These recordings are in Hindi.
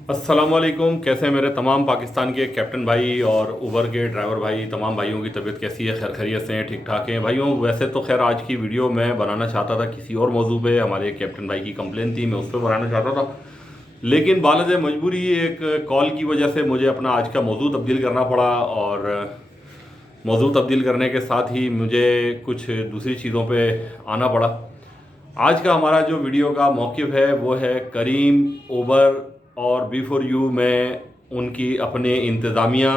अस्सलाम वालेकुम। कैसे हैं मेरे तमाम पाकिस्तान के कैप्टन भाई और उबर के ड्राइवर भाई, तमाम भाइयों की तबीयत कैसी है? खैर खैरियत से हैं? ठीक ठाक हैं भाइयों? वैसे तो खैर आज की वीडियो मैं बनाना चाहता था किसी और मौजू पे, हमारे कैप्टन भाई की कंप्लेन थी, मैं उस पर बनाना चाहता था, लेकिन बालद मजबूरी एक कॉल की वजह से मुझे अपना आज का मौजू तब्दील करना पड़ा। और मौजू तब्दील करने के साथ ही मुझे कुछ दूसरी चीज़ों पे आना पड़ा। आज का हमारा जो वीडियो का मौक़िफ़ है वो है करीम, उबर और बी4यू में उनकी अपने इंतज़ामिया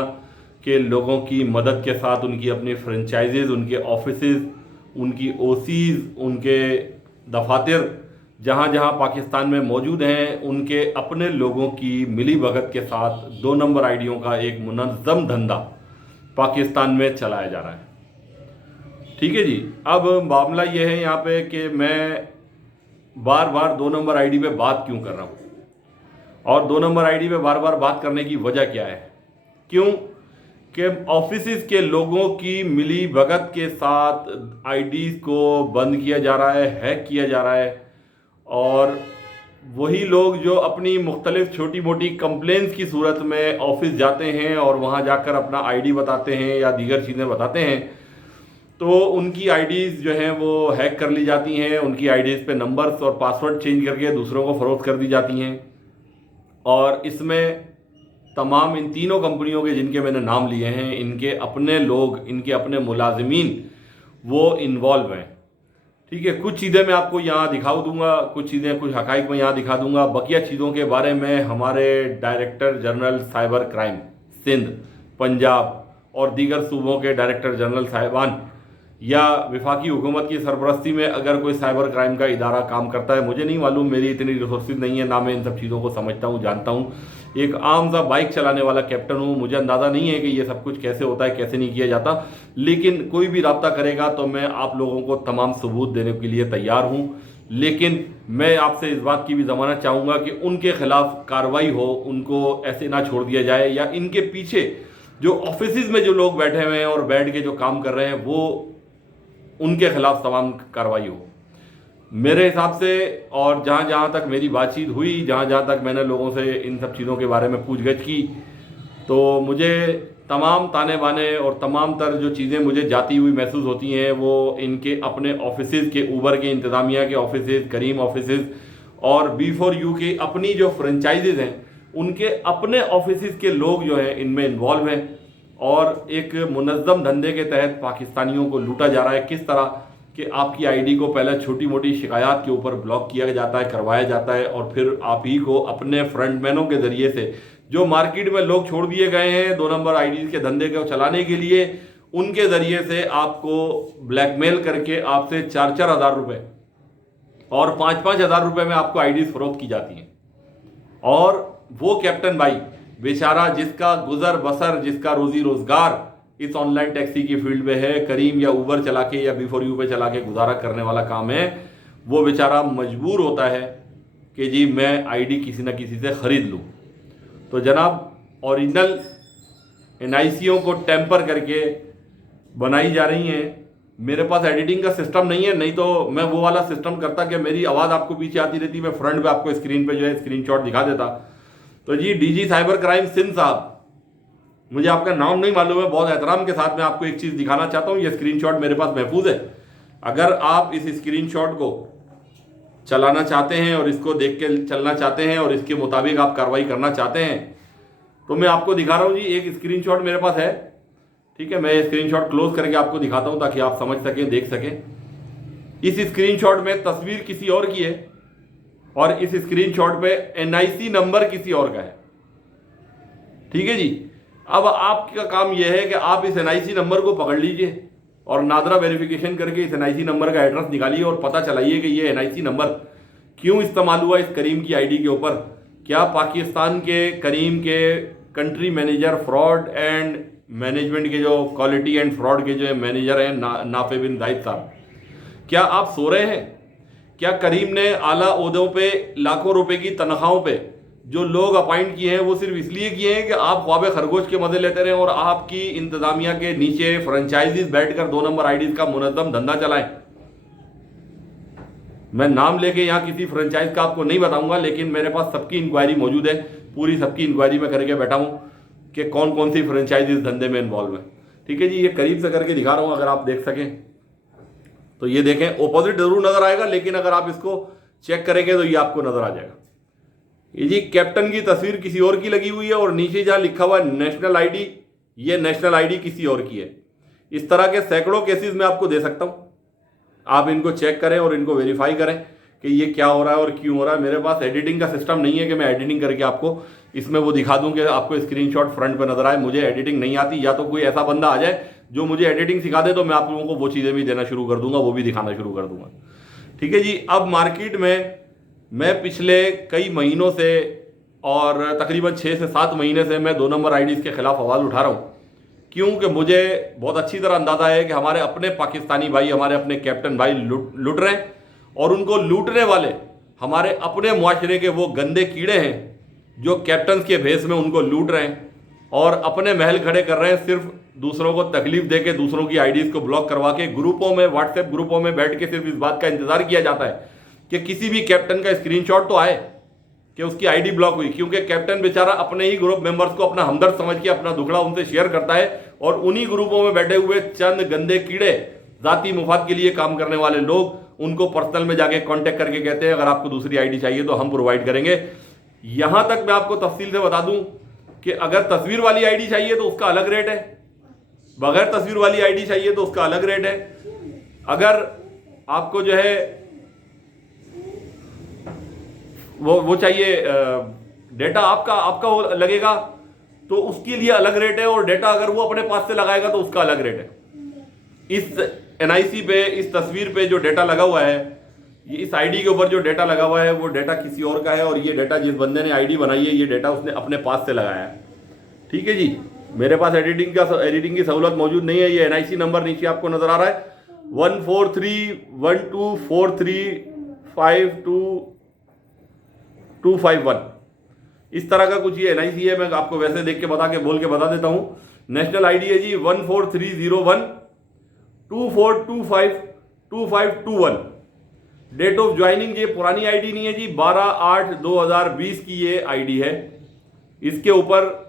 के लोगों की मदद के साथ उनकी अपनी फ्रेंचाइजीज़, उनके ऑफिसेज़, उनकी ओसीज़, उनके दफातर जहाँ जहाँ पाकिस्तान में मौजूद हैं, उनके अपने लोगों की मिली भगत के साथ 2 नंबर आईडियों का एक मुनज़्ज़म धंधा पाकिस्तान में चलाया जा रहा है। ठीक है जी। अब मामला ये है यहाँ पे कि मैं बार बार 2 नंबर आईडी पे बात क्यों कर रहा हूँ और 2 नंबर आईडी पे बार बार बात करने की वजह क्या है? क्यों कि ऑफिसेज के लोगों की मिली भगत के साथ आईडीज को बंद किया जा रहा है, हैक किया जा रहा है, और वही लोग जो अपनी मुख्तलिफ छोटी मोटी कंप्लेंट्स की सूरत में ऑफिस जाते हैं और वहाँ जाकर अपना आईडी बताते हैं या दीगर चीज़ें बताते हैं, तो उनकी आईडीज़ जो हैं वो हैक कर ली जाती हैं। उनकी आईडीज़ पे नंबर्स और पासवर्ड चेंज करके दूसरों को फ़रोख्त कर दी जाती हैं। और इसमें तमाम इन तीनों कंपनियों के जिनके मैंने नाम लिए हैं, इनके अपने लोग, इनके अपने मुलाजिमीन वो इन्वॉल्व हैं। ठीक है, कुछ चीज़ें मैं आपको यहाँ दिखा दूंगा, कुछ चीज़ें, कुछ हकाइक मैं यहाँ दिखा दूंगा। बकिया चीज़ों के बारे में हमारे director general cyber crime Sindh, Punjab और दीगर सूबों के डायरेक्टर जनरल साहिबान या विफाकी हुकूमत की सरपरस्ती में अगर कोई साइबर क्राइम का इदारा काम करता है, मुझे नहीं मालूम, मेरी इतनी रिसोर्सेज नहीं है, ना मैं इन सब चीज़ों को समझता हूँ, जानता हूँ। एक आम सा बाइक चलाने वाला कैप्टन हूँ, मुझे अंदाज़ा नहीं है कि ये सब कुछ कैसे होता है, कैसे नहीं किया जाता। लेकिन कोई भी रब्ता करेगा तो मैं आप लोगों को तमाम सबूत देने के लिए तैयार हूँ। लेकिन मैं आपसे इस बात की भी ज़मानत चाहूँगा कि उनके खिलाफ कार्रवाई हो, उनको ऐसे ना छोड़ दिया जाए, या इनके पीछे जो ऑफिस में जो लोग बैठे हुए हैं और बैठ के जो काम कर रहे हैं वो उनके खिलाफ तमाम कार्रवाई हो मेरे हिसाब से। और जहाँ जहाँ तक मेरी बातचीत हुई, जहाँ जहाँ तक मैंने लोगों से इन सब चीज़ों के बारे में पूछगछ की, तो मुझे तमाम ताने बाने और तमाम तर जो चीज़ें मुझे जाती हुई महसूस होती हैं वो इनके अपने ऑफिसेज़ के, उबर के इंतज़ामिया के ऑफिसेज़, करीम ऑफिसेज़ और बी4यू के अपनी जो फ्रेंचाइजीज़ हैं उनके अपने ऑफिसेज़ के लोग जो हैं इनमें इन्वॉल्व हैं। और एक मुनज़्ज़म धंधे के तहत पाकिस्तानियों को लूटा जा रहा है। किस तरह कि आपकी आईडी को पहले छोटी मोटी शिकायत के ऊपर ब्लॉक किया जाता है, करवाया जाता है, और फिर आप ही को अपने फ्रंटमैनों के ज़रिए से जो मार्केट में लोग छोड़ दिए गए हैं 2 नंबर आईडी के धंधे को चलाने के लिए, उनके ज़रिए से आपको ब्लैकमेल करके आपसे 4-4 हज़ार रुपये और 5-5 हज़ार रुपये में आपको आईडीज़ फ़रोख्त की जाती हैं। और वो कैप्टन भाई बेचारा, जिसका गुजर बसर, जिसका रोजी रोजगार इस ऑनलाइन टैक्सी की फील्ड में है, करीम या उबर चला के या बी4यू पे चला के गुजारा करने वाला काम है, वो बेचारा मजबूर होता है कि जी मैं आईडी किसी न किसी से ख़रीद लूँ। तो जनाब, ओरिजिनल एनआईसीओ को टेम्पर करके बनाई जा रही हैं। मेरे पास एडिटिंग का सिस्टम नहीं है, नहीं तो मैं वो वाला सिस्टम करता कि मेरी आवाज़ आपको पीछे आती रहती, मैं फ्रंट पे आपको स्क्रीन पे जो है स्क्रीनशॉट दिखा देता। तो जी डीजी साइबर क्राइम सिंध साहब, मुझे आपका नाम नहीं मालूम है, बहुत एहतराम के साथ मैं आपको एक चीज़ दिखाना चाहता हूँ। ये स्क्रीनशॉट मेरे पास महफूज है। अगर आप इस स्क्रीनशॉट को चलाना चाहते हैं और इसको देख के चलना चाहते हैं और इसके मुताबिक आप कार्रवाई करना चाहते हैं, तो मैं आपको दिखा रहा हूँ जी। एक स्क्रीनशॉट मेरे पास है, ठीक है, मैं स्क्रीनशॉट क्लोज करके आपको दिखाता हूँ ताकि आप समझ सकें, देख सकें। इस स्क्रीनशॉट में तस्वीर किसी और की है और इस स्क्रीनशॉट पे एनआईसी नंबर किसी और का है। ठीक है जी। अब आपका काम यह है कि आप इस एनआईसी नंबर को पकड़ लीजिए और नादरा वेरिफिकेशन करके इस एनआईसी नंबर का एड्रेस निकालिए और पता चलाइए कि ये एनआईसी नंबर क्यों इस्तेमाल हुआ इस करीम की आईडी के ऊपर। क्या पाकिस्तान के करीम के country manager fraud and management के जो क्वालिटी एंड फ्रॉड के जो मैनेजर हैं नाफे बिन जाहिद साहब, क्या आप सो रहे हैं? क्या करीम ने आला ओहदों पे लाखों रुपए की तनख्वाहों पे जो लोग अपॉइंट किए हैं वो सिर्फ इसलिए किए हैं कि आप ख्वाब खरगोश के मजे लेते रहें और आपकी इंतजामिया के नीचे फ्रेंचाइजीज बैठकर 2 नंबर आईडीज का मुनज़्ज़म धंधा चलाएं? मैं नाम लेके यहाँ किसी फ्रेंचाइज का आपको नहीं बताऊंगा, लेकिन मेरे पास सबकी इंक्वायरी मौजूद है, पूरी सबकी इंक्वायरी मैं करके बैठा हूँ कि कौन कौन सी फ्रेंचाइज इस धंधे में इन्वॉल्व है। ठीक है जी, ये करीब से करके दिखा रहा हूँ, अगर आप देख सकें तो ये देखें, ऑपोजिट जरूर नजर आएगा, लेकिन अगर आप इसको चेक करेंगे तो ये आपको नजर आ जाएगा। ये जी कैप्टन की तस्वीर किसी और की लगी हुई है और नीचे जहां लिखा हुआ है नेशनल आईडी, ये नेशनल आईडी किसी और की है। इस तरह के सैकड़ों केसेस मैं आपको दे सकता हूं, आप इनको चेक करें और इनको वेरीफाई करें कि ये क्या हो रहा है और क्यों हो रहा है। मेरे पास एडिटिंग का सिस्टम नहीं है कि मैं एडिटिंग करके आपको इसमें वो दिखा दूं कि आपको स्क्रीनशॉट फ्रंट पे नजर आए। मुझे एडिटिंग नहीं आती, या तो कोई ऐसा बंदा आ जाए जो मुझे एडिटिंग सिखा दे तो मैं आप लोगों को वो चीज़ें भी देना शुरू कर दूंगा, वो भी दिखाना शुरू कर दूंगा। ठीक है जी, अब मार्केट में मैं पिछले कई महीनों से और तकरीबन 6 से 7 महीने से मैं 2 नंबर आईडीज़ के खिलाफ आवाज़ उठा रहा हूँ, क्योंकि मुझे बहुत अच्छी तरह अंदाजा है कि हमारे अपने पाकिस्तानी भाई, हमारे अपने कैप्टन भाई लूट रहे हैं, और उनको लूटने वाले हमारे अपने मुआशरे के वो गंदे कीड़े हैं जो कैप्टन के भेस में उनको लूट रहे हैं और अपने महल खड़े कर रहे हैं, सिर्फ दूसरों को तकलीफ दे के, दूसरों की आईडीज़ को ब्लॉक करवा के, ग्रुपों में, व्हाट्सएप ग्रुपों में बैठ के सिर्फ इस बात का इंतजार किया जाता है कि किसी भी कैप्टन का स्क्रीनशॉट तो आए कि उसकी आईडी ब्लॉक हुई, क्योंकि कैप्टन बेचारा अपने ही ग्रुप मेंबर्स को अपना हमदर्द समझ के अपना दुखड़ा उनसे शेयर करता है, और उन्हीं ग्रुपों में बैठे हुए चंद गंदे कीड़े, जाती मुफाद के लिए काम करने वाले लोग, उनको पर्सनल में जाके कांटेक्ट करके कहते हैं अगर आपको दूसरी आईडी चाहिए तो हम प्रोवाइड करेंगे। यहां तक मैं आपको तफसील से बता दूं कि अगर तस्वीर वाली आईडी चाहिए तो उसका अलग रेट है, बगैर तस्वीर वाली आईडी चाहिए तो उसका अलग रेट है। अगर आपको जो है वो चाहिए, डेटा आपका लगेगा तो उसके लिए अलग रेट है, और डेटा अगर वो अपने पास से लगाएगा तो उसका अलग रेट है। इस एनआईसी पे, इस तस्वीर पे जो डेटा लगा हुआ है, ये इस आईडी के ऊपर जो डेटा लगा हुआ है वो डेटा किसी और का है, और ये डेटा जिस बंदे ने आईडी बनाई है ये डेटा उसने अपने पास से लगाया है। ठीक है जी, मेरे पास एडिटिंग की सहूलत मौजूद नहीं है। ये एनआईसी नंबर नीचे आपको नजर आ रहा है 14312435251, इस तरह का कुछ ये एनआईसी है। मैं आपको वैसे देख के बोल के बता देता हूं। नेशनल आईडी है जी 1430124252521। डेट ऑफ ज्वाइनिंग, ये पुरानी आईडी नहीं है जी, 12/8/2020 की ये आईडी है। इसके ऊपर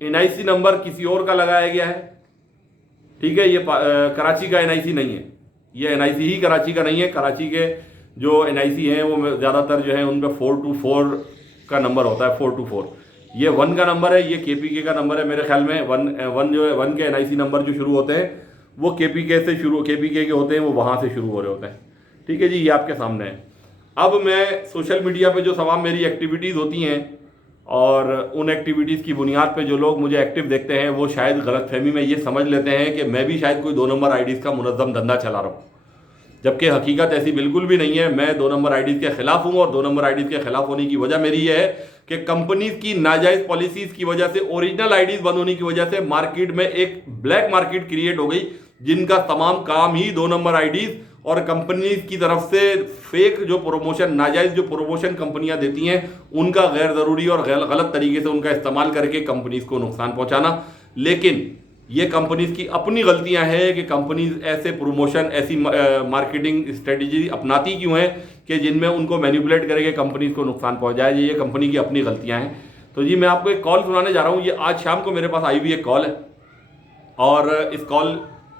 एनआईसी नंबर किसी और का लगाया गया है। ठीक है, ये कराची का एनआईसी नहीं है, ये एनआईसी ही कराची का नहीं है। कराची के जो एनआईसी हैं वो ज़्यादातर जो है उन पर 424 का नंबर होता है, 424। ये 1 का नंबर है, ये केपीके का नंबर है मेरे ख्याल में। 1 के एनआईसी नंबर जो शुरू होते हैं वो केपीके के होते हैं, वो वहाँ से शुरू हो रहे होते हैं। ठीक है जी, ये आपके सामने है। अब मैं सोशल मीडिया पे जो तमाम मेरी एक्टिविटीज़ होती हैं और उन एक्टिविटीज़ की बुनियाद पे जो लोग मुझे एक्टिव देखते हैं वो शायद गलतफहमी में ये समझ लेते हैं कि मैं भी शायद कोई 2 नंबर आईडीज़ का मुनज़्ज़म धंधा चला रहा हूँ, जबकि हकीकत ऐसी बिल्कुल भी नहीं है। मैं 2 नंबर आईडीज़ के खिलाफ हूँ, और 2 नंबर आईडीज़ के खिलाफ होने की वजह मेरी ये है कि कंपनीज की नाजायज़ पॉलिसीज़ की वजह से, ओरिजिनल आईडीज़ बंद होने की वजह से मार्केट में एक ब्लैक मार्केट क्रिएट हो गई, जिनका तमाम काम ही 2 नंबर आईडीज़ और कंपनीज की तरफ से फेक जो प्रमोशन, नाजायज़ जो प्रमोशन कंपनियां देती हैं, उनका गैर ज़रूरी और गलत तरीके से उनका इस्तेमाल करके कंपनीज को नुकसान पहुंचाना। लेकिन ये कंपनीज की अपनी गलतियां हैं कि कंपनीज ऐसे प्रमोशन, ऐसी मार्केटिंग स्ट्रेटजी अपनाती क्यों हैं कि जिनमें उनको मैनिपुलेट करके कंपनीज को नुकसान पहुंचाया। ये कंपनी की अपनी गलतियां हैं। तो जी मैं आपको एक कॉल सुनाने जा रहा हूँ। ये आज शाम को मेरे पास आई हुई एक कॉल है, और इस कॉल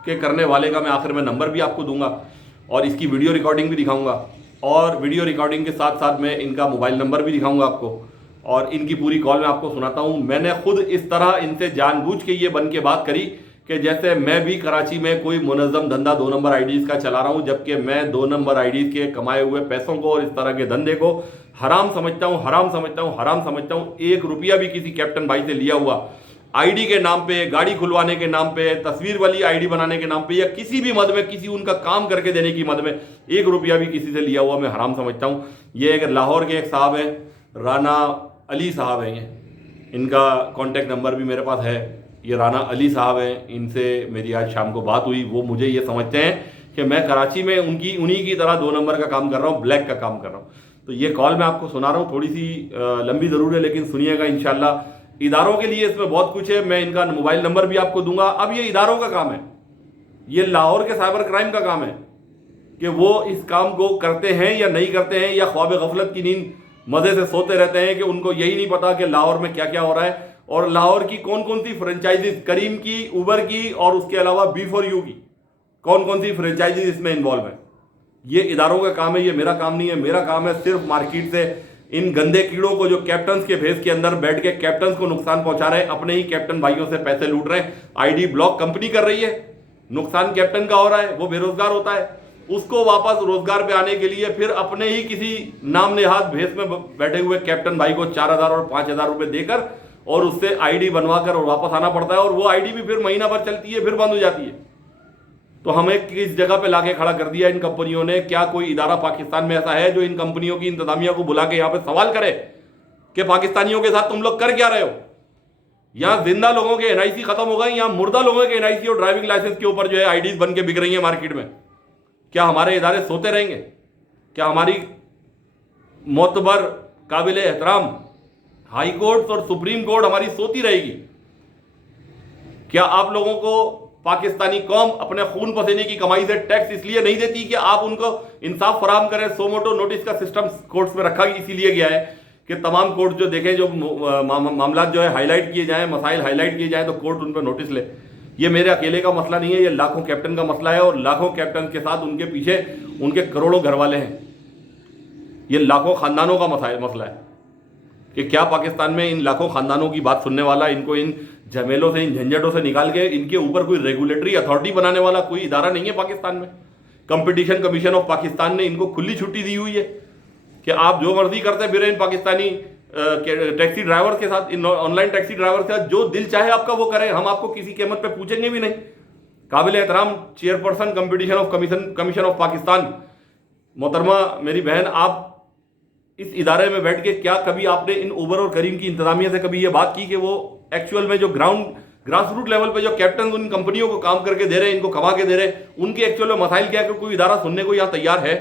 के करने वाले का मैं आखिर में नंबर भी आपको दूंगा, और इसकी वीडियो रिकॉर्डिंग भी दिखाऊंगा, और वीडियो रिकॉर्डिंग के साथ साथ मैं इनका मोबाइल नंबर भी दिखाऊंगा आपको, और इनकी पूरी कॉल मैं आपको सुनाता हूं। मैंने खुद इस तरह इनसे जानबूझ के ये बन के बात करी कि जैसे मैं भी कराची में कोई मुनज़्ज़म धंधा 2 नंबर आईडीज़ का चला रहा हूं, जबकि मैं 2 नंबर आईडीज़ के कमाए हुए पैसों को और इस तरह के धंधे को हराम समझता हूं, हराम समझता हूं। 1 रुपया भी किसी कैप्टन भाई से लिया हुआ आईडी के नाम पे, गाड़ी खुलवाने के नाम पे, तस्वीर वाली आईडी बनाने के नाम पे, या किसी भी मद में, किसी उनका काम करके देने की मद में 1 रुपया भी किसी से लिया हुआ मैं हराम समझता हूँ। ये एक लाहौर के एक साहब हैं, राना अली साहब हैं, ये इनका कॉन्टेक्ट नंबर भी मेरे पास है। ये राना अली साहब हैं, इनसे मेरी आज शाम को बात हुई। वो मुझे ये समझते हैं कि मैं कराची में उन्हीं की तरह 2 नंबर का काम कर रहा हूँ, ब्लैक का काम कर रहा हूँ। तो ये कॉल मैं आपको सुना रहा हूँ, थोड़ी सी लंबी ज़रूर है, लेकिन सुनिएगा इंशाल्लाह। इदारों के लिए इसमें बहुत कुछ है, मैं इनका मोबाइल नंबर भी आपको दूंगा। अब ये इदारों का काम है, ये लाहौर के साइबर क्राइम का काम है। कि वो इस काम को करते हैं या नहीं करते हैं, या ख्वाब गफलत की नींद मज़े से सोते रहते हैं कि उनको यही नहीं पता कि लाहौर में क्या क्या हो रहा है और लाहौर की कौन कौन सी फ्रेंचाइजीज, करीम की, उबर की और उसके अलावा B4U की कौन कौन सी फ्रेंचाइजीज इसमें इन्वॉल्व है। ये इदारों का काम है, ये मेरा काम नहीं है। मेरा काम है सिर्फ मार्केट से इन गंदे कीड़ों को जो कैप्टन के भेस के अंदर बैठ के कैप्टन को नुकसान पहुंचा रहे हैं, अपने ही कैप्टन भाइयों से पैसे लूट रहे हैं। ID ब्लॉक कंपनी कर रही है, नुकसान कैप्टन का हो रहा है, वो बेरोजगार होता है, उसको वापस रोजगार पे आने के लिए फिर अपने ही किसी नाम नेहाद भेस में बैठे हुए कैप्टन भाई को 4,000 और 5,000 रुपए देकर और उससे ID बनवाकर और वापस आना पड़ता है, और वो ID भी फिर महीना भर चलती है, फिर बंद हो जाती है। तो हमें किस जगह पे लाके खड़ा कर दिया इन कंपनियों ने? क्या कोई इदारा पाकिस्तान में ऐसा है जो इन कंपनियों की इंतजामिया को बुला के यहाँ पे सवाल करे कि पाकिस्तानियों के साथ तुम लोग कर क्या रहे हो? यहाँ जिंदा लोगों के NIC खत्म हो गए, यहाँ मुर्दा लोगों के NIC और ड्राइविंग लाइसेंस के ऊपर जो है IDs बन के बिक रही है मार्केट में। क्या हमारे इदारे सोते रहेंगे? क्या हमारी मोतबर काबिल एहतराम हाई कोर्ट और सुप्रीम कोर्ट हमारी सोती रहेगी? क्या आप लोगों को पाकिस्तानी कौम अपने खून पसीने की कमाई से टैक्स इसलिए नहीं देती कि आप उनको इंसाफ फराहम करें? सोमोटो नोटिस का सिस्टम कोर्ट्स में रखा इसीलिए गया है कि तमाम कोर्ट जो देखें, जो मामला जो है हाईलाइट किए जाएं, मसाइल हाईलाइट किए जाएं, तो कोर्ट उन पर नोटिस ले। ये मेरे अकेले का मसला नहीं है, ये लाखों कैप्टन का मसला है, और लाखों कैप्टन के साथ उनके पीछे उनके करोड़ों घर वाले हैं। ये लाखों खानदानों का मसला है कि क्या पाकिस्तान में इन लाखों खानदानों की बात सुनने वाला, इनको इन झमेलों से, इन झंझटों से निकाल के इनके ऊपर कोई रेगुलेटरी अथॉरिटी बनाने वाला कोई इदारा नहीं है पाकिस्तान में। कंपटीशन कमीशन ऑफ पाकिस्तान ने इनको खुली छुट्टी दी हुई है कि आप जो मर्जी करते फिर इन पाकिस्तानी टैक्सी ड्राइवर के साथ, इन ऑनलाइन टैक्सी ड्राइवर के साथ जो दिल चाहे आपका वो करें, हम आपको किसी कीमत पे पूछेंगे भी नहीं। काबिल एहतराम chairperson competition of commission of Pakistan मोहतरमा मेरी बहन, आप इस इदारे में बैठ के क्या कभी आपने इन उबर और करीम की इंतजामिया से कभी ये बात की कि वो एक्चुअल में जो ग्रास रूट लेवल पे जो कैप्टन उन कंपनियों को काम करके दे रहे हैं, इनको कमा के दे रहे हैं, उनके एक्चुअल में मसाइल क्या है? कोई इदारा सुनने को यहाँ तैयार है?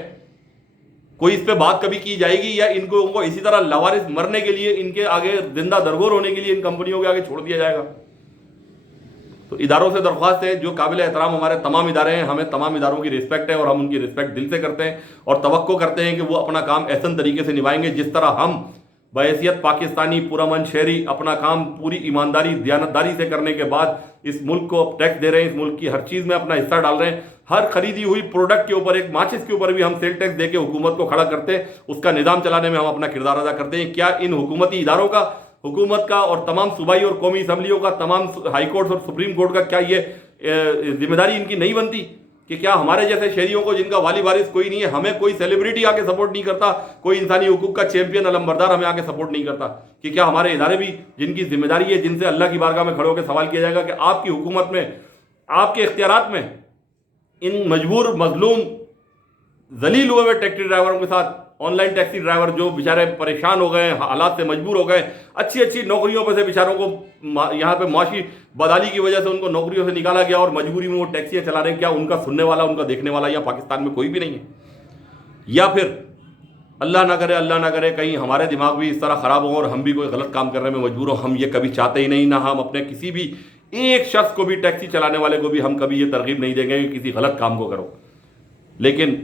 कोई इस पे बात कभी की जाएगी, या इनको इसी तरह लवारिस मरने के लिए, इनके आगे जिंदा दरगोर होने के लिए इन कंपनियों के आगे छोड़ दिया जाएगा? तो इदारों से दरख्वास्त है, जो काबिल एहतराम हमारे तमाम इदारे हैं, हमें तमाम इदारों की रिस्पेक्ट है और हम उनकी रिस्पेक्ट दिल से करते हैं और तवक्को करते हैं कि वो अपना काम ऐसा तरीके से निभाएंगे जिस तरह हम बहैसियत पाकिस्तानी पुरअमन शहरी अपना काम पूरी ईमानदारी दयानतदारी से करने के बाद इस मुल्क को टैक्स दे रहे हैं, इस मुल्क की हर चीज़ में अपना हिस्सा डाल रहे हैं। हर खरीदी हुई प्रोडक्ट के ऊपर, एक माचिस के ऊपर भी हम सेल टैक्स देके हुकूमत को खड़ा करते हैं, उसका निज़ाम चलाने में हम अपना किरदार अदा करते हैं। क्या इन हुकूमती इदारों का, हुकूमत का और तमाम सूबाई और कौमी असम्बलियों का, तमाम हाई कोर्ट और सुप्रीम कोर्ट का, क्या ये जिम्मेदारी इनकी नहीं बनती कि क्या हमारे जैसे शहरियों को, जिनका वाली वारिस कोई नहीं है, हमें कोई सेलिब्रिटी आके सपोर्ट नहीं करता, कोई इंसानी हुकूक का चैंपियन अलंबरदार हमें आके सपोर्ट नहीं करता, कि क्या हमारे इदारे भी, जिनकी जिम्मेदारी है, जिनसे अल्लाह की बारगाह में खड़े होकर सवाल किया जाएगा कि आपकी हुकूमत में, आपके इख्तियारात में इन मजबूर, मजलूम, जलील हुए हुए टैक्सी ड्राइवरों के साथ, ऑनलाइन टैक्सी ड्राइवर जो बेचारे परेशान हो गए, हालात से मजबूर हो गए, अच्छी अच्छी नौकरियों पर से बेचारों को यहाँ पे माशी बदहाली की वजह से उनको नौकरियों से निकाला गया और मजबूरी में वो टैक्सियाँ चला रहे हैं, क्या उनका सुनने वाला, उनका देखने वाला यहाँ पाकिस्तान में कोई भी नहीं है? या फिर अल्लाह ना करे कहीं हमारे दिमाग भी इस तरह ख़राब हो और हम भी कोई गलत काम करने में मजबूर हो? हम ये कभी चाहते ही नहीं, ना हम अपने किसी भी एक शख्स को भी, टैक्सी चलाने वाले को भी हम कभी ये तरगीब नहीं देंगे कि किसी गलत काम को करो। लेकिन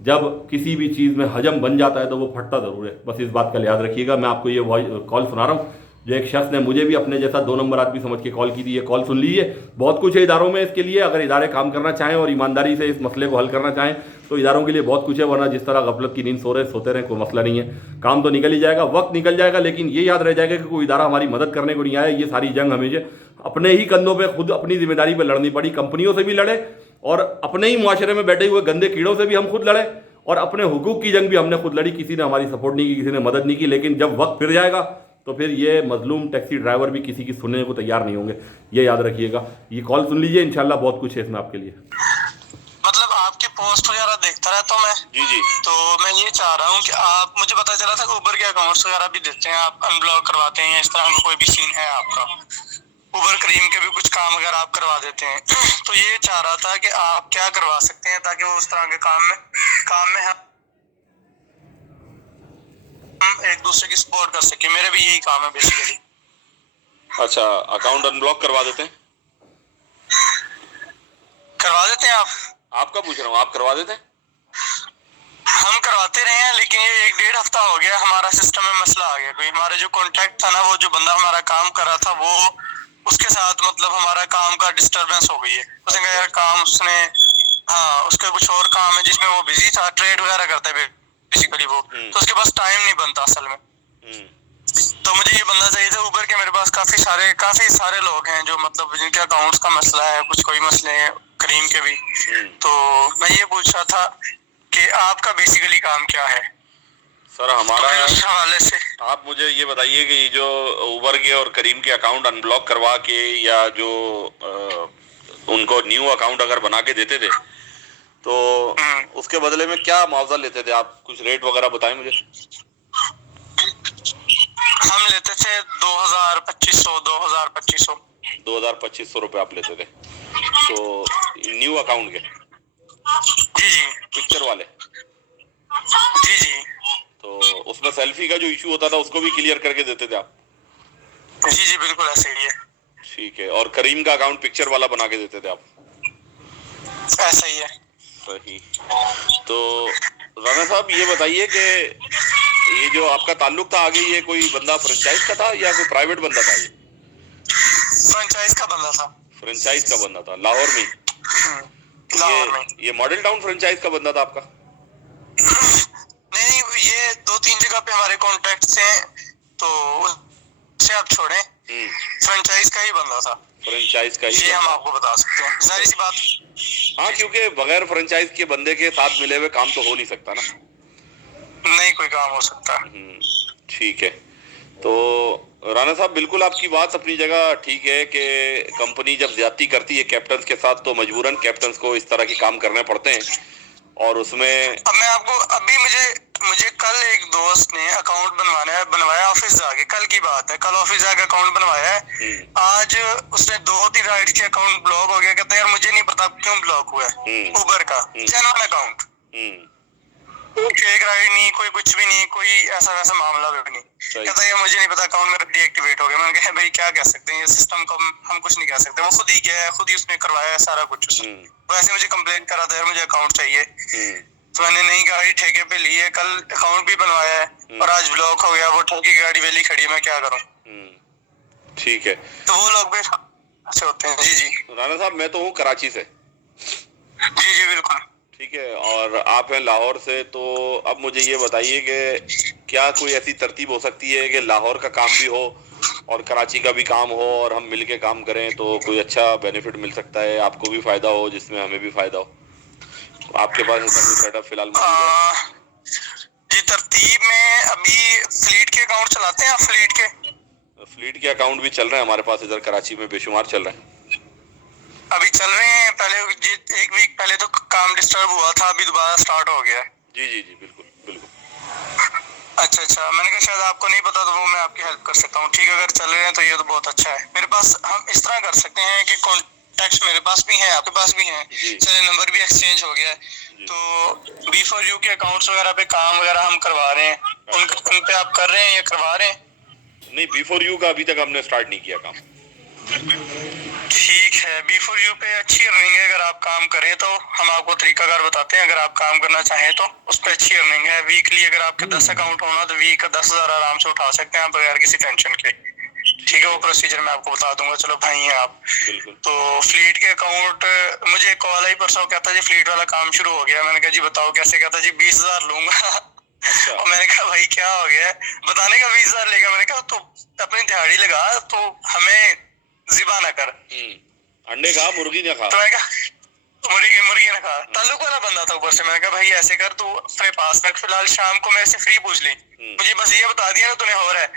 जब किसी भी चीज़ में हजम बन जाता है तो वो फटता ज़रूर है, बस इस बात का लिहाज रखिएगा। मैं आपको ये वॉइस कॉल सुना रहा हूँ, जो एक शख्स ने मुझे भी अपने जैसा 2 नंबर आदमी समझ के कॉल की थी। ये कॉल सुन लीजिए। बहुत कुछ है इदारों में इसके लिए, अगर इदारे काम करना चाहें और ईमानदारी से इस मसले को हल करना चाहें तो इदारों के लिए बहुत कुछ है, वरना जिस तरह गफलत की नींद सोते रहें, कोई मसला नहीं है। काम तो निकल ही जाएगा, वक्त निकल जाएगा, लेकिन ये याद रह जाएगा कि कोई इदारा हमारी मदद करने को नहीं आया। ये सारी जंग हमें अपने ही कंधों पर, खुद अपनी जिम्मेदारी पर लड़नी पड़ी। कंपनियों से भी लड़े और अपने ही मुआशरे में बैठे हुए गंदे कीड़ों से भी हम खुद लड़े, और अपने हुकूक की जंग भी हमने खुद लड़ी। किसी ने हमारी सपोर्ट नहीं की, किसी ने मदद नहीं की, लेकिन जब वक्त फिर जाएगा तो फिर ये मजलूम टैक्सी ड्राइवर भी किसी की सुनने को तैयार नहीं होंगे। ये याद रखिएगा। ये कॉल सुन लीजिए, इंशाल्लाह बहुत कुछ है इसमें आपके लिए। मतलब आपके पोस्ट वगैरह देखता रहता हूँ मैं। जी। तो मैं ये चाह रहा हूँ कि आप, मुझे पता चला था कि उबर के अकाउंट्स वगैरह भी देते हैं, आप अनब्लॉक करवाते हैं, इस तरह का कोई भी सीन है आपका? उबर करीम के भी कुछ काम अगर आप करवा देते हैं तो ये चाह रहा था कि आप क्या करवा सकते हैं ताकि वो उस तरह के काम में हम एक दूसरे की सपोर्ट कर सके। मेरे भी यही काम है बेसिकली। अच्छा, अकाउंट अनब्लॉक करवा देते हैं? करवा देते हैं आप? आपका पूछ रहा हूँ, आप करवा देते? हम करवाते रहे हैं, लेकिन ये 1-1.5 हफ्ता हो गया, हमारा सिस्टम में मसला आ गया कोई। हमारा जो कॉन्ट्रैक्ट था ना, वो जो बंदा हमारा काम कर रहा था, वो उसके साथ मतलब हमारा काम का डिस्टरबेंस हो गई है। उसने कहा यार काम उसने, हाँ उसका कुछ और काम है जिसमें वो बिजी था, ट्रेड वगैरह करता है बेसिकली वो, तो उसके पास टाइम नहीं बनता असल में। तो मुझे ये बंदा चाहिए था उबर के। मेरे पास काफी सारे लोग हैं जो मतलब जिनके अकाउंट्स का मसला है, कुछ कोई मसले हैं करीम के भी। तो मैं ये पूछ रहा था कि आपका बेसिकली काम क्या है सर? हमारा तो उस हवाले से आप मुझे ये बताइए कि जो उबर के और करीम के अकाउंट अनब्लॉक करवा के या जो उनको न्यू अकाउंट अगर बना के देते थे तो उसके बदले में क्या मुआवजा लेते थे आप? कुछ रेट वगैरह बताएं मुझे। हम लेते थे 2200 2200 रुपये आप लेते थे तो न्यू अकाउंट के? जी जी पिक्चर वाले? जी जी तो उसमें सेल्फी का जो इशू होता था उसको भी क्लियर करके देते थे आप? जी जी बिल्कुल ऐसे ही है। ठीक है। और करीम का अकाउंट पिक्चर वाला बना के देते थे आप? ऐसा ही है। सही। तो राना साहब ये बताइए कि ये जो आपका ताल्लुक था आगे, ये कोई बंदा फ्रेंचाइज का था या कोई प्राइवेट बंदा था? ये फ्रेंचाइज का बंदा था। फ्रेंचाइज का बंदा था, लाहौर में? लाहौर में। ये मॉडल टाउन फ्रेंचाइज का बंदा था आपका? नहीं, ये 2-3 जगह पे हमारे कॉन्टेक्ट हैं, तो उससे आप छोड़ें, फ्रेंचाइज का ही बंदा था। फ्रेंचाइज का ही? ये हम आपको बता सकते हैं, जाहिर सी बात। हाँ, क्योंकि बगैर फ्रेंचाइज के बंदे के साथ मिले हुए काम तो हो नहीं सकता ना। नहीं कोई काम हो सकता। ठीक है। तो राना साहब बिल्कुल आपकी बात अपनी जगह ठीक है कि कंपनी जब ज्यादती करती है कैप्टन के साथ तो मजबूरन कैप्टन को इस तरह के काम करने पड़ते हैं। और उसमें अब मैं आपको अभी मुझे कल एक दोस्त ने अकाउंट बनवाया ऑफिस जाके, कल की बात है, कल ऑफिस जाके अकाउंट बनवाया है। आज उसने 2-3 राइड के अकाउंट ब्लॉक हो गया। कहता है यार मुझे नहीं पता क्यों ब्लॉक हुआ है। उबर का जेन्युइन अकाउंट, एक राइड नहीं, कोई कुछ भी नहीं, कोई ऐसा वैसा मामला भी नहीं। कहता है ये मुझे नहीं पता, अकाउंट मेरा डीएक्टिवेट हो गया। मैंने कहा भाई क्या कह सकते हैं, ये सिस्टम को हम कुछ नहीं कह सकते। वो खुद ही गया है, खुद ही उसने करवाया है सारा कुछ। वैसे मुझे कंप्लेंट करा था यार मुझे अकाउंट चाहिए, तो मैंने नई गाड़ी ठेके पे ली है, कल अकाउंट भी बनवाया है और आज ब्लॉक हो गया। वो ठेके की गाड़ी वेली खड़ी है, मैं क्या करूँ? ठीक है। तो वो लोग भी ऐसे होते हैं। जी जी राना साहब मैं तो हूँ कराची से। जी जी बिल्कुल। ठीक है। और आप हैं लाहौर से, तो अब मुझे ये बताइए कि क्या कोई ऐसी तरतीब हो सकती है कि लाहौर का काम भी हो और कराची का भी काम हो और हम मिलके काम करें तो कोई अच्छा बेनिफिट मिल सकता है, आपको भी फायदा हो जिसमें हमें भी फायदा हो? आपके पास ऐसा कोई सेटअप फिलहाल मौजूद है? जी तरतीब में अभी फ्लीट के अकाउंट चलाते हैं आप? फ्लीट के अकाउंट भी चल रहे हैं हमारे पास, इधर कराची में बेशुमार चल रहे हैं। अभी चल रहे हैं। पहले एक वीक पहले तो काम डिस्टर्ब हुआ था, अभी दोबारा स्टार्ट हो गया है। जी जी जी बिल्कुल बिल्कुल। अच्छा, मैंने कहा शायद आपको नहीं पता, तो वो मैं आपकी हेल्प कर सकता हूँ। ठीक है, अगर चल रहे हैं तो ये तो बहुत अच्छा है। मेरे पास हम इस तरह कर सकते हैं कि कॉन्टेक्ट मेरे पास भी हैं, आपके पास भी हैं, चले नंबर भी एक्सचेंज हो गया है। तो B4U के अकाउंट्स वगैरह पे काम वगैरह हम करवा रहे हैं, उन पे आप कर रहे हैं या करवा रहे हैं? नहीं, B4U का अभी तक हमने स्टार्ट नहीं किया काम। ठीक है, B4U पे अच्छी अर्निंग है। अगर आप काम करें तो हम आपको तरीकाकार बताते हैं। अगर आप काम करना चाहें तो उस पर अच्छी अर्निंग है। वीकली अगर आपके 10 अकाउंट होना तो वीक का 10,000 आराम से उठा सकते हैं आप बगैर किसी टेंशन के। ठीक है, वो प्रोसीजर मैं आपको बता दूंगा। चलो भाई हैं आप। तो फ्लीट के अकाउंट, मुझे कॉल आई परसों, कहता जी फ्लीट वाला काम शुरू हो गया। मैंने कहा जी बताओ कैसे? कहता जी 20,000 लूंगा। अच्छा। और मैंने कहा भाई क्या हो गया बताने का? 20,000 लेगा? मैंने कहा तो अपनी दिहाड़ी लगा, तो हमें जिबा ना कर। अंडे खा, मुर्गी ना खा। तो मैंने कहा मुर्गी ना खा। ताल्लुक वाला बंदा था ऊपर से। मैंने कहा भाई ऐसे कर, तू अपने पास रख फिलहाल, शाम को मेरे से फ्री पूछ ली। मुझे बस ये बता दिया ना तूने हो रहा है।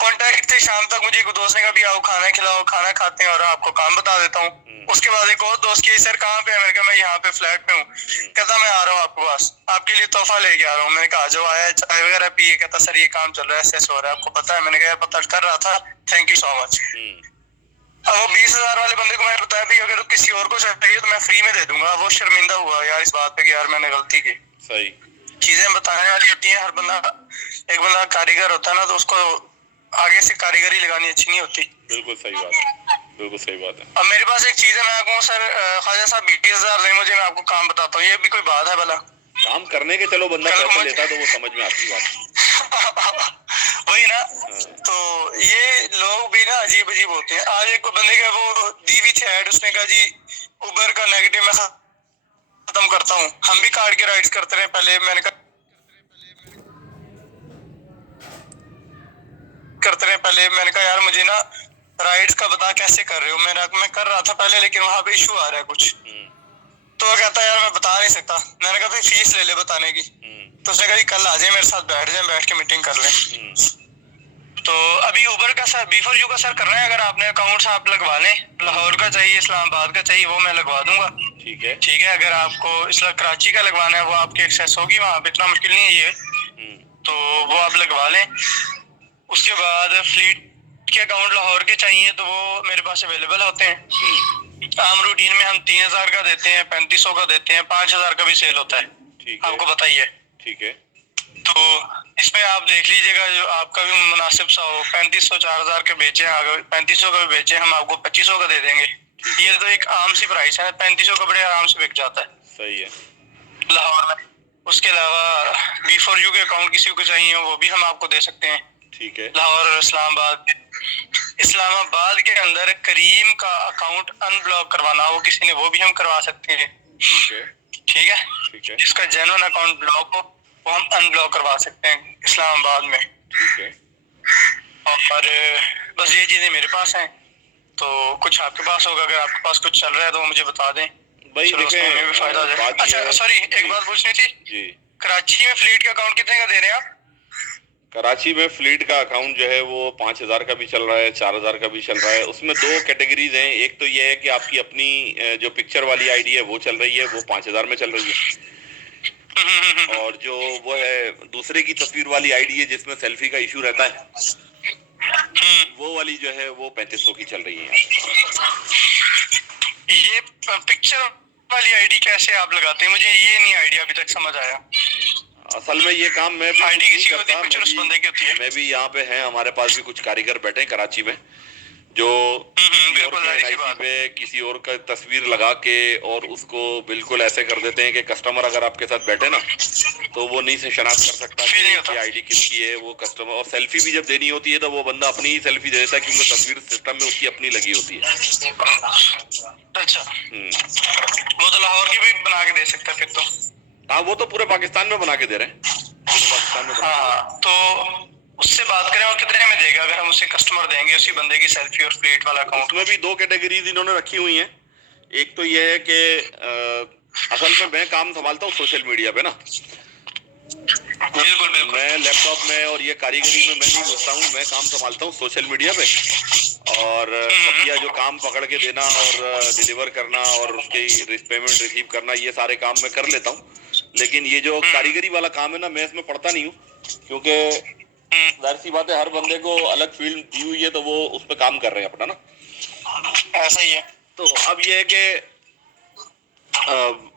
कॉन्टेक्ट थे शाम तक। मुझे एक दोस्त ने कहा भी आओ खाना खिलाओ, खाना खाते हैं और आपको काम बता देता हूँ। उसके बाद एक और दोस्त की सर कहाँ पे है? मैंने कहा मैं यहाँ पे फ्लैट पे हूँ। कहता मैं आ रहा हूँ आपके पास, आपके लिए तोहफा लेके आ रहा हूँ। मैंने कहा आ जाओ। आया, चाय वगैरह पिए। कहता सर ये काम चल रहा है, ऐसे हो रहा है, आपको पता है? मैंने कहा पता कर रहा था, थैंक यू सो मच। अब वो 20,000 वाले बंदे को मैंने बताया भी अगर किसी और को चाहिए तो मैं फ्री में दे दूंगा। वो शर्मिंदा हुआ यार इस बात पे कि यार मैंने गलती की। सही चीजें बताने वाली होती हैं। हर बंदा, एक बंदा कारीगर होता है ना, तो उसको आगे से कारीगरी लगानी अच्छी नहीं होती। बिल्कुल सही बात है। बिल्कुल सही बात है। अब मेरे पास एक चीज है, मैं आपको सर ख्वाजा साहब 20,000 दें मुझे, मैं आपको काम बताता हूँ, ये भी कोई बात है भला? काम करने के चलो बंदा पैसा लेता तो वो समझ में आती बात। वही ना। तो ये लोग भी ना अजीब अजीब होते हैं। आज एक बंदे का वो दी हुई थी ऐड, उसने कहा जी उबर का नेगेटिव मैं खत्म करता हूँ, हम भी कार्ड के राइड्स करते रहे पहले। मैंने कहा करते रहे पहले, मैंने कहा यार मुझे ना राइड्स का बता कैसे कर रहे हो। मैं कर रहा था पहले, लेकिन वहां पे इशू आ रहा है कुछ। तो वो कहता है यार मैं बता नहीं सकता। मैंने कहा भाई फीस ले ले बताने की। तो उसने कहा कल आ जाए मेरे साथ, बैठ के मीटिंग कर लें। तो अभी उबर का सर B4U का सर कर रहे हैं। अगर आपने अकाउंट्स आप लगवा लें, लाहौर का चाहिए, इस्लामाबाद का चाहिए, वो मैं लगवा दूंगा। ठीक है। अगर आपको इसलिए कराची का लगवाना है, वो आपकी एक्सेस होगी वहाँ पे, इतना मुश्किल नहीं है ये। तो वो आप लगवा लें। उसके बाद फ्लीट के अकाउंट लाहौर के चाहिए तो वो मेरे पास अवेलेबल होते हैं। आम रूटीन में हम 3,000 का देते हैं, 3,500 का देते हैं, 5,000 का भी सेल होता है। आपको बताइए। ठीक है। तो इसमें आप देख लीजिएगा जो आपका भी मुनासिब सा हो। 3,500 4,000 के बेचे, अगर 3,500 का भी बेचे, हम आपको 2,500 का दे देंगे। ये तो एक आम सी प्राइस है, 3,500 का बड़े आराम से बिक जाता है। सही है लाहौर में। उसके अलावा B4U के अकाउंट किसी को चाहिए वो भी हम आपको दे सकते हैं। ठीक है। लाहौर और इस्लामाबाद के अंदर करीम का अकाउंट अनब्लॉक करवाना हो किसी ने, वो भी हम करवा सकते हैं। ठीक है। जिसका जेन्युइन अकाउंट ब्लॉक हो वो हम अनब्लॉक करवा सकते हैं इस्लामाबाद में। ठीक है। और बस ये चीजें मेरे पास हैं, तो कुछ आपके पास होगा। अगर आपके पास कुछ चल रहा है तो मुझे बता दें भाई, हमें भी फायदा हो जाए। अच्छा सॉरी, एक बात पूछनी थी जी। कराची में फ्लीट का अकाउंट कितने का दे रहे हैं आप? कराची में फ्लीट का अकाउंट जो है वो 5,000 का भी चल रहा है, 4,000 का भी चल रहा है। उसमें 2 कैटेगरीज हैं। एक तो ये है कि आपकी अपनी जो पिक्चर वाली आईडी है वो चल रही है, वो 5,000 में चल रही है। और जो वो है दूसरे की तस्वीर वाली आईडी है जिसमें सेल्फी का इशू रहता है, वो वाली जो है वो 3,500 की चल रही है। ये पिक्चर वाली आईडी कैसे आप लगाते हैं? मुझे ये नहीं आईडिया अभी तक समझ आया। असल में ये काम मैं भी आईडी किसी को होती है, पिक्चर उस बंदे की होती है। मैं भी यहाँ पे हैं, हमारे पास भी कुछ कारीगर बैठे हैं कराची में जो पे किसी और का तस्वीर लगा के और उसको बिल्कुल ऐसे कर देते हैं कि कस्टमर अगर आपके साथ बैठे ना तो वो नहीं से शनाख्त कर सकता कि आईडी किसकी है वो कस्टमर। और सेल्फी भी जब देनी होती है तो वो बंदा अपनी ही सेल्फी दे देता है क्योंकि तस्वीर सिस्टम में उसकी अपनी लगी होती है। अच्छा। वो तो लाहौर की भी बना के दे सकता है फिर तो। हाँ, वो तो पूरे पाकिस्तान में बना के दे रहे हैं, पाकिस्तान में। हाँ, तो उससे बात करें और कितने में देगा अगर हम उसे कस्टमर देंगे उसी बंदे की सेल्फी और फ्लीट वाला अकाउंट? उसमें भी 2 कैटेगरीज इन्होंने रखी हुई हैं। एक तो ये है कि असल में मैं काम संभालता हूँ सोशल मीडिया पे ना। बिल्कुल। मैं लैपटॉप में और ये कारीगरी में मैं नहीं घुसता हूँ, मैं काम संभालता हूँ सोशल मीडिया पे। और बकिया जो काम पकड़ के देना और डिलीवर करना और उसकी पेमेंट रिसीव करना, ये सारे काम मैं कर लेता हूँ। लेकिन ये जो कारीगरी वाला काम है ना, मैं इसमें पढ़ता नहीं हूँ क्योंकि जाहिर सी बात है हर बंदे को अलग फील्ड दी हुई है तो वो उस पर काम कर रहे हैं अपना ना। ऐसा ही है। तो अब ये है कि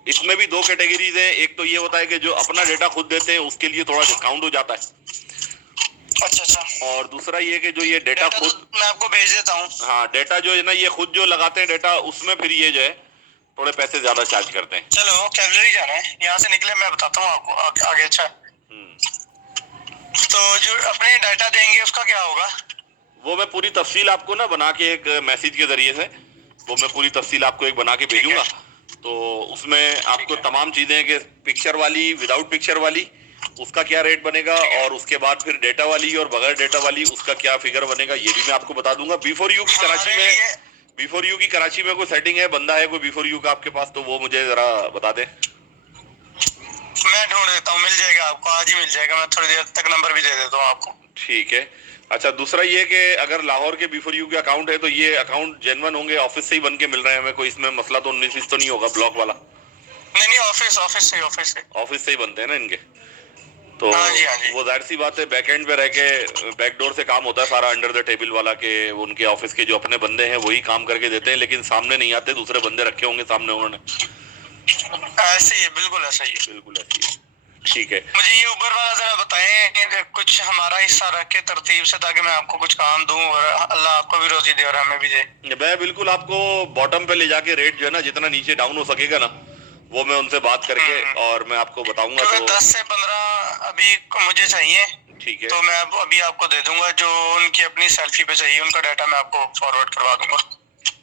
इसमें भी 2 कैटेगरीज हैं। एक तो ये होता है कि जो अपना डेटा खुद देते हैं उसके लिए थोड़ा डिस्काउंट हो जाता है। अच्छा। और दूसरा ये कि जो ये डेटा खुद तो मैं आपको भेज देता हूँ। हाँ, डेटा जो है ना ये खुद जो लगाते हैं डेटा, उसमें फिर ये जो है थोड़े पैसे ज्यादा चार्ज करते हैं। चलो कैवलरी जाना है, यहाँ से निकले मैं बताता हूँ आपको आगे। अच्छा, तो जो अपने डाटा देंगे उसका क्या होगा? वो मैं पूरी तफसील आपको ना बना के एक मैसेज के जरिए से वो मैं पूरी तफसील आपको एक बना के भेजूंगा। तो उसमें आपको तमाम चीजें कि पिक्चर वाली, विदाउट पिक्चर वाली उसका क्या रेट बनेगा और उसके बाद फिर डेटा वाली और बगैर डेटा वाली उसका क्या फिगर बनेगा, ये भी मैं आपको बता दूंगा। B4U की कराची में कोई सेटिंग है, बंदा है कोई B4U का आपके पास, तो वो मुझे जरा बता दे। मैं ढूंढ देता हूँ, मिल जाएगा आपको, आज ही मिल जाएगा। मैं थोड़ी देर तक नंबर भी दे देता हूँ आपको। ठीक है। अच्छा, दूसरा ये कि अगर लाहौर के B4U के अकाउंट है तो ये अकाउंट जेन्युइन होंगे, ऑफिस से ही बन के मिल रहे हैं हमें, कोई इसमें मसला तो 19 तो नहीं होगा ब्लॉक वाला? नहीं, ऑफिस से ही बनते हैं ना इनके। तो हाँ जी। वो जाहिर सी बात है बैकएंड पे रह के बैकडोर से काम होता है सारा, अंडर द टेबल वाला के उनके ऑफिस के जो अपने बंदे हैं वही काम करके देते हैं, लेकिन सामने नहीं आते, दूसरे बंदे रखे होंगे सामने उन्होंने। ऐसे ही है, बिल्कुल ऐसा ही है। ठीक है, मुझे ये उबर वाला जरा बताएं कुछ हमारा हिस्सा रख के तरतीब से, ताकि मैं आपको कुछ काम दूं और अल्लाह आपको भी रोजी दे और हमें भी दे। मैं बिल्कुल आपको बॉटम पे ले जाके रेट जो है ना जितना नीचे डाउन हो सकेगा ना वो मैं उनसे बात करके और मैं आपको बताऊंगा। तो 10 से 15 अभी मुझे चाहिए, ठीक है, तो मैं अभी आपको दे दूंगा। जो उनकी अपनी सेल्फी पे चाहिए उनका डाटा मैं आपको फॉरवर्ड करवा दूंगा।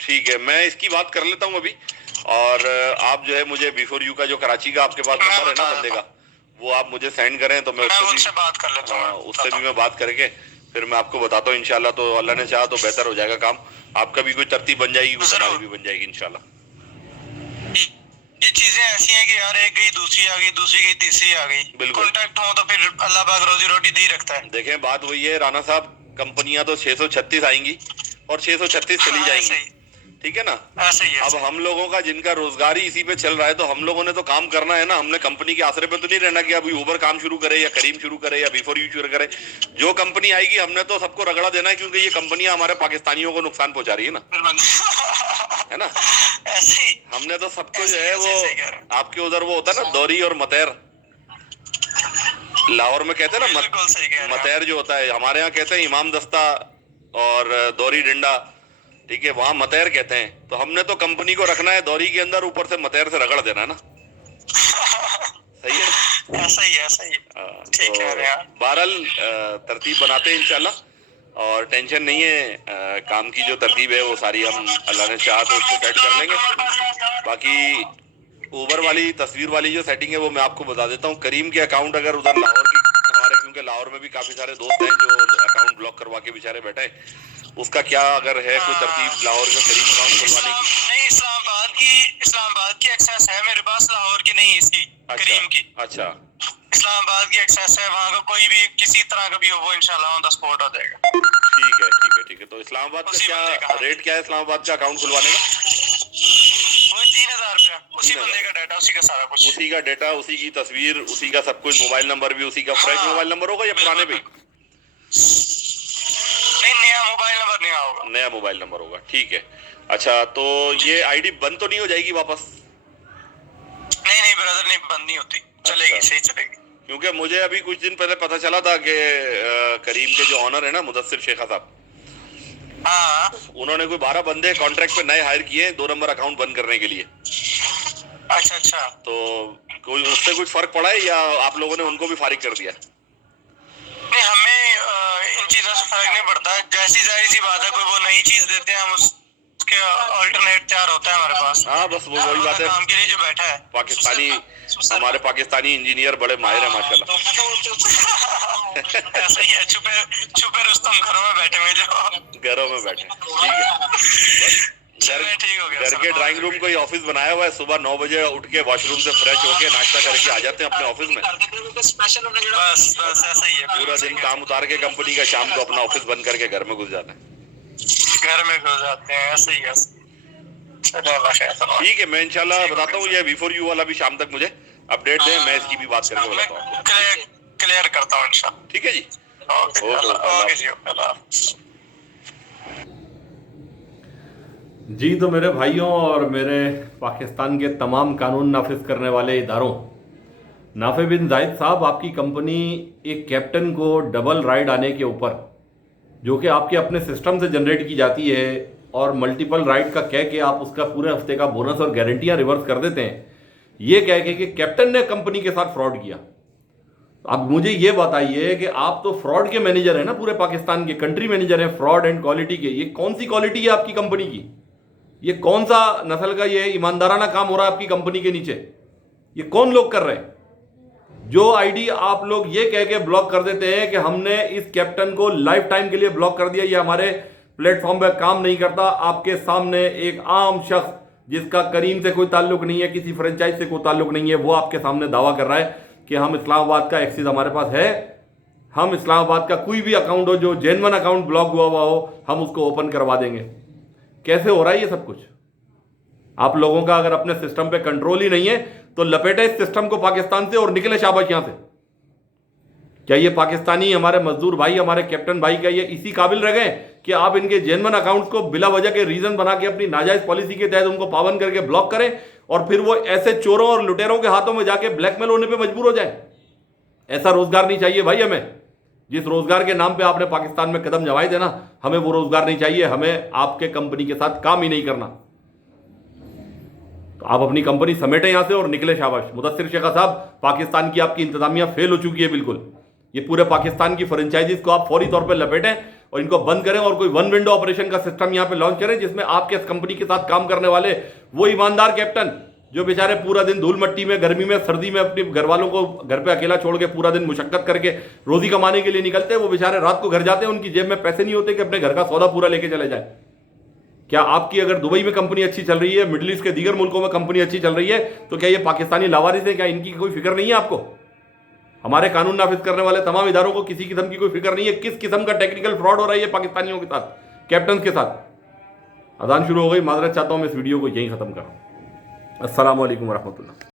ठीक है, मैं इसकी बात कर लेता हूँ अभी। और आप जो है मुझे बिफोर यू का जो कराची का आपके पास नंबर है ना बंदे का, वो आप मुझे सेंड करें तो मैं उससे बात कर लेता हूँ। उससे भी मैं बात करके फिर मैं आपको बताता हूँ इंशाल्लाह। तो अल्लाह ने चाहा तो बेहतर हो जाएगा काम, आपका भी कोई तरतीब बन जाएगी, कुछ हमारी भी बन जाएगी इंशाल्लाह। ये चीजें ऐसी हैं कि यार एक गई दूसरी आ गई, दूसरी गई तीसरी आ गई। बिल्कुल कॉन्टैक्ट हो तो फिर अल्लाह पाक रोजी रोटी दी रखता है। देखें बात वही है राना साहब, कंपनियां तो 636 आएंगी और 636 चली जाएंगी, ठीक है ना। ऐसे ही है। अब हम लोगों का जिनका रोजगार ही इसी पे चल रहा है तो हम लोगों ने तो काम करना है ना। हमने कंपनी के आसरे पे तो नहीं रहना कि अभी उबर काम शुरू करे या करीम शुरू करे या बिफोर यू शुरू करे। जो कंपनी आएगी हमने तो सबको रगड़ा देना है, क्योंकि ये कंपनियां हमारे पाकिस्तानियों को नुकसान पहुंचा रही है ना, है ना। ऐसे ही हमने तो सबको जो है वो आपके उधर वो होता है ना दौरी और मतैर, लाहौर में कहते हैं ना मतैर जो होता है, हमारे यहाँ कहते हैं इमाम दस्ता और दौरी डंडा, ठीक है, वहां मतैर कहते हैं। तो हमने तो कंपनी को रखना है दौरी के अंदर, ऊपर से मतैर से रगड़ देना है ना। सही है, ऐसा ही ऐसा ही। ठीक है, बहरहाल तरतीब बनाते हैं इंशाल्लाह, और टेंशन नहीं है। काम की जो तरतीब है वो सारी हम अल्लाह ने चाहा तो उसको सेट कर लेंगे। बाकी उबर वाली तस्वीर वाली जो सेटिंग है वो मैं आपको बता देता हूँ। करीम के अकाउंट अगर उधर लाहौर की हमारे, क्योंकि लाहौर में भी काफी सारे दोस्त हैं जो अकाउंट ब्लॉक करवा के बेचारे बैठे हैं, उसका क्या अगर है कोई तरतीब लाहौर का करीम अकाउंट खुलवाने की? नहीं, इस्लामाबाद की एक्सेस है मेरे पास, लाहौर की नहीं, इसकी करीम की। अच्छा, इस्लामाबाद की एक्सेस है, वहाँ का कोई भी किसी तरह का भी हो वो इंशाल्लाह ऑन द स्पॉट हो जाएगा। ठीक है ठीक है ठीक है। तो इस्लामाबाद का क्या रेट क्या है इस्लामाबाद का अकाउंट खुलवाने का? वो 3000 रुपया, उसी बंदे का डाटा, उसी का सारा कुछ, उसी का डाटा, उसी की तस्वीर, उसी का सब कुछ, मोबाइल नंबर भी उसी का। फ्रेश मोबाइल नंबर होगा या पुराने पे? नहीं, नया मोबाइल नंबर नहीं होगा, नया मोबाइल नंबर होगा, ठीक है। अच्छा, तो ये आईडी बंद तो नहीं हो जाएगी वापस? नहीं ब्रदर, नहीं बंद नहीं होती, चलेगी, सही चलेगी। क्योंकि मुझे अभी कुछ दिन पहले पता चला था कि करीम के जो ऑनर है ना मुदस्सिर शेखा साहब, हाँ, उन्होंने कोई 12 बंदे कॉन्ट्रैक्ट पे नए हायर किए 2 नंबर अकाउंट बंद करने के लिए। अच्छा। तो कोई उससे कुछ फर्क पड़ा है या आप लोगों ने उनको भी फारिग कर दिया? नहीं, हमें इन चीजों से फर्क नहीं पड़ता। जैसी जाहिर सी बात है, कोई वो नई चीज देते हैं, हम उसके अल्टरनेट तैयार होता है हमारे पास। हाँ, बस वो वही बात है, काम के लिए जो बैठा है पाकिस्तानी, हमारे पाकिस्तानी इंजीनियर बड़े माहिर है माशाल्लाह। ऐसा ही है, छुपे रुस्तम घरों में बैठे हुए, जो घरों में बैठे, ठीक है। घर के ड्राइंग रूम को ही ऑफिस बनाया हुआ है। सुबह 9 बजे उठ के वॉशरूम से फ्रेश होके नाश्ता करके आ जाते हैं अपने ऑफिस में। बस ऐसा ही है, पूरा दिन काम उतार के कंपनी का, शाम को अपना ऑफिस बंद करके घर में घुस जाते हैं। घर में घुस जाते हैं, ऐसे ही है। ठीक है, मैं इंशाल्लाह बताता हूँ। ये बिफोर यू वाला भी शाम तक मुझे अपडेट दें, मैं इसकी भी बात करके बताता हूँ, क्लियर करता हूँ इंशाल्लाह। ठीक है जी। ओके जी, जी। तो मेरे भाइयों और मेरे पाकिस्तान के तमाम कानून नाफिज करने वाले इदारों, नाफे बिन जायद साहब, आपकी कंपनी एक कैप्टन को डबल राइड आने के ऊपर, जो कि आपके अपने सिस्टम से जनरेट की जाती है, और मल्टीपल राइड का कह के आप उसका पूरे हफ्ते का बोनस और गारंटियां रिवर्स कर देते हैं, ये कह के कि कैप्टन ने कंपनी के साथ फ्रॉड किया। अब मुझे ये बताइए कि आप तो फ्रॉड के मैनेजर हैं ना, पूरे पाकिस्तान के कंट्री मैनेजर हैं फ्रॉड एंड क्वालिटी के। ये कौन सी क्वालिटी है आपकी कंपनी की? ये कौन सा नस्ल का ये ईमानदाराना काम हो रहा है आपकी कंपनी के नीचे? ये कौन लोग कर रहे हैं? जो आईडी आप लोग ये कह के ब्लॉक कर देते हैं कि हमने इस कैप्टन को लाइफ टाइम के लिए ब्लॉक कर दिया, ये हमारे प्लेटफॉर्म पर काम नहीं करता। आपके सामने एक आम शख्स जिसका करीम से कोई ताल्लुक नहीं है, किसी फ्रेंचाइज से कोई ताल्लुक नहीं है, वो आपके सामने दावा कर रहा है कि हम इस्लामाबाद का एक्सेस हमारे पास है, हम इस्लामाबाद का कोई भी अकाउंट हो जो जेन्युइन अकाउंट ब्लॉक हुआ हो, हम उसको ओपन करवा देंगे। कैसे हो रहा है ये सब कुछ? आप लोगों का अगर अपने सिस्टम पे कंट्रोल ही नहीं है तो लपेटे इस सिस्टम को पाकिस्तान से और निकले शाबाश यहां से। क्या ये पाकिस्तानी हमारे मजदूर भाई, हमारे कैप्टन भाई, क्या ये इसी काबिल रह गए कि आप इनके जेन्युइन अकाउंट्स को बिला वजह के रीजन बना के अपनी नाजायज पॉलिसी के तहत उनको पाबंद करके ब्लॉक करें और फिर वो ऐसे चोरों और लुटेरों के हाथों में जाके ब्लैकमेल होने पे मजबूर हो जाए? ऐसा रोजगार नहीं चाहिए भाई हमें। जिस रोजगार के नाम पे आपने पाकिस्तान में कदम जमाए थे ना, हमें वो रोजगार नहीं चाहिए। हमें आपके कंपनी के साथ काम ही नहीं करना। तो आप अपनी कंपनी समेटें यहां से और निकले शाबाश। मुदस्सिर शेखा साहब, पाकिस्तान की आपकी इंतजामिया फेल हो चुकी है बिल्कुल। ये पूरे पाकिस्तान की फ्रेंचाइजीज को आप फौरी तौर पर लपेटें और इनको बंद करें और कोई वन विंडो ऑपरेशन का सिस्टम यहां पे लॉन्च करें, जिसमें आपके कंपनी के साथ काम करने वाले वो ईमानदार कैप्टन जो बेचारे पूरा दिन धूल मट्टी में, गर्मी में, सर्दी में अपने घर वालों को घर पे अकेला छोड़ के पूरा दिन मुशक्कत करके रोजी कमाने के लिए निकलते हैं, वो बेचारे रात को घर जाते हैं, उनकी जेब में पैसे नहीं होते कि अपने घर का सौदा पूरा लेके चले जाए। क्या आपकी अगर दुबई में कंपनी अच्छी चल रही है, मिडिल ईस्ट के दीगर मुल्कों में कंपनी अच्छी चल रही है, तो क्या ये पाकिस्तानी लावारिस है? क्या इनकी कोई फिक्र नहीं है आपको? हमारे कानून नाफिज करने वाले तमाम इदारों को किसी किस्म की कोई फिक्र नहीं है किस किस्म का टेक्निकल फ्रॉड हो रहा है पाकिस्तानियों के साथ, कैप्टन के साथ। अजान शुरू हो गई, माजरत चाहता हूं मैं इस वीडियो को यहीं खत्म कर रहा हूं। अस्सलाम वालेकुम रहमतुल्लाह।